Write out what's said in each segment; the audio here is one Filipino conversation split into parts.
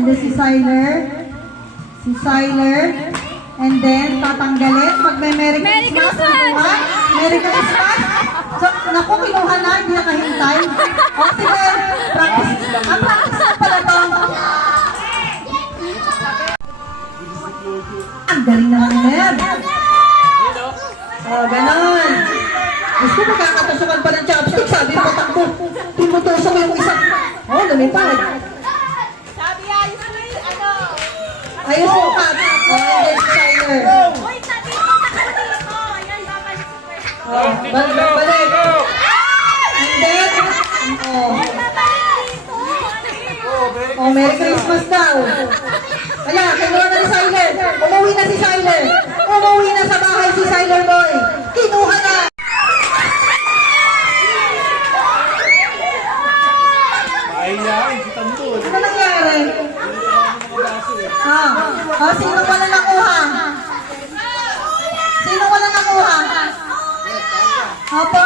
And then si Siler. Si Siler. And then, tatanggalin. Magme-Merry Christmas. Christmas. Merry Christmas. So, naku, kinuha na. Hindi nakahintay. O, sige. Practice. Practice na pala to. Ang galing naman, Ned. O, ganon. Gusto mo kakatusukan pa ng chopstick. Sabi mo, takbo. Tinutusok yung isang. O, lumipad. Sabi ayos mo yung ano. Ayos mo ka. O, there's Siler. Uy, sabi mo dito. Ayan, babalik sa pwesto. O, balik. And then, o. O, Merry Christmas daw. Kaya, kinuha na si Siler. Umuwi na si Siler. Umuwi na sa bahay si Siler boy. Kinuha na. Ano nangyari? Sino wala nakuha? Sino wala nakuha? Opo.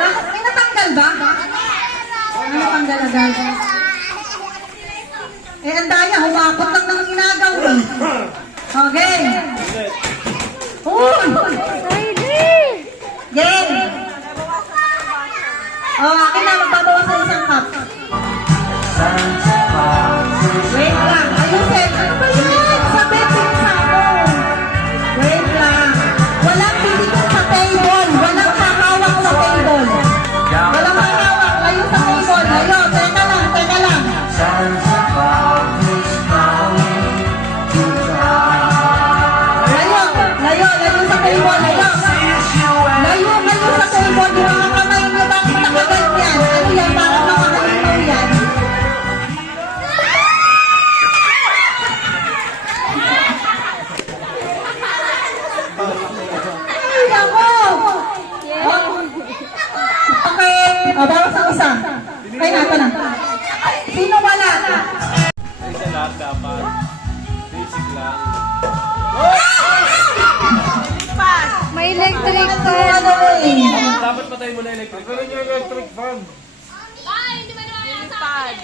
Bakit? May natanggal ba? Ano natanggal agad? Ang daya, humakot lang ng inagaw eh. Okay. Game! Akin na, magbabawas sa isang cup. Wait lang, ayusin. Ano ba yan? Sa betting sa ako. Wait lang. Walang pilikot sa table. Walang hahawak sa table. Walang hahawak. Layo sa table. Layo. Teka lang. Layo sa table. Layo sa table. Yung mga kamay nyo bakit nakaganyan? Ano yan? Parang makakalimaw yan. Ay, ako! Okay. Bawas ang isa. Ay, ito na. Sino wala? Isa lahat dapat. Basic lang. May electric Ano eh? Dapat patayin mo na electric. Pero yung electric fan. pad.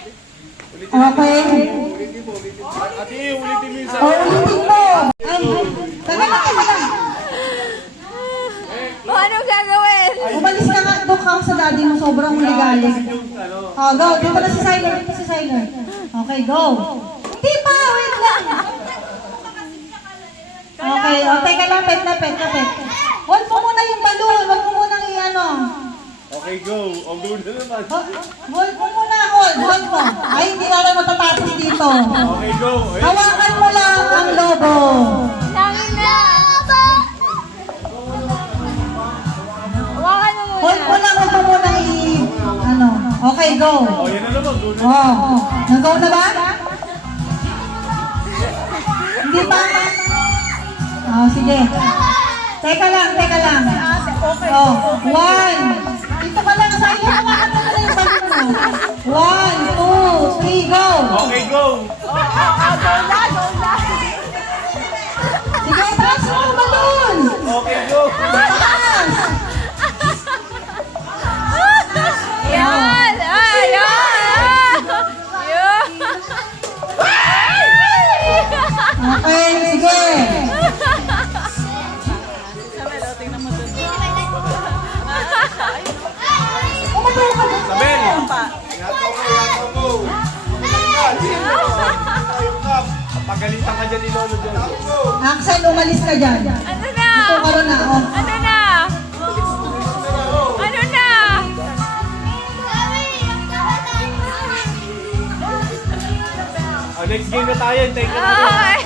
Okay. Ate, ulitin mo yung sa... Ulitin mo. Ay, teka lang. Ano gagawin? Umalis ka nga doon ka sa daddy mo. Sobrang ligalig. Go. Dito na si Siler. Okay, go. Hindi pa. Wait lang. Okay. Teka lang. Pet. Hold mo muna yung balloon. Huwag mo muna i-ano. Okay, go. Ang dulo na naman. Hold mo muna. Hold mo. Ay, hindi na lang matatapos dito. Okay, go. Hawakan mo lang ang lobo. Tangin na! Hawakan mo muna. Hold mo lang. Huwag mo muna ano. Okay, go. Oh, yan na naman. Dulo. Nag-go na ba? Hindi pa? Sige. Teka lang. One. Dito ka lang. Sa'yo. Hawakan mo na yung balon mo. 1, 2, 3, go. Okay, go. Go na. Sige, taas mo ang balon. Okay, go. Taas. Yan! Okay, sige. Umabaw ka na. Sabel. Pagalitan ka dyan ni Lolo dyan. Axel, umalis ka dyan. Ano na? Ito ka rin na. Ano na? Oh, next game na tayo. Thank you. Ay!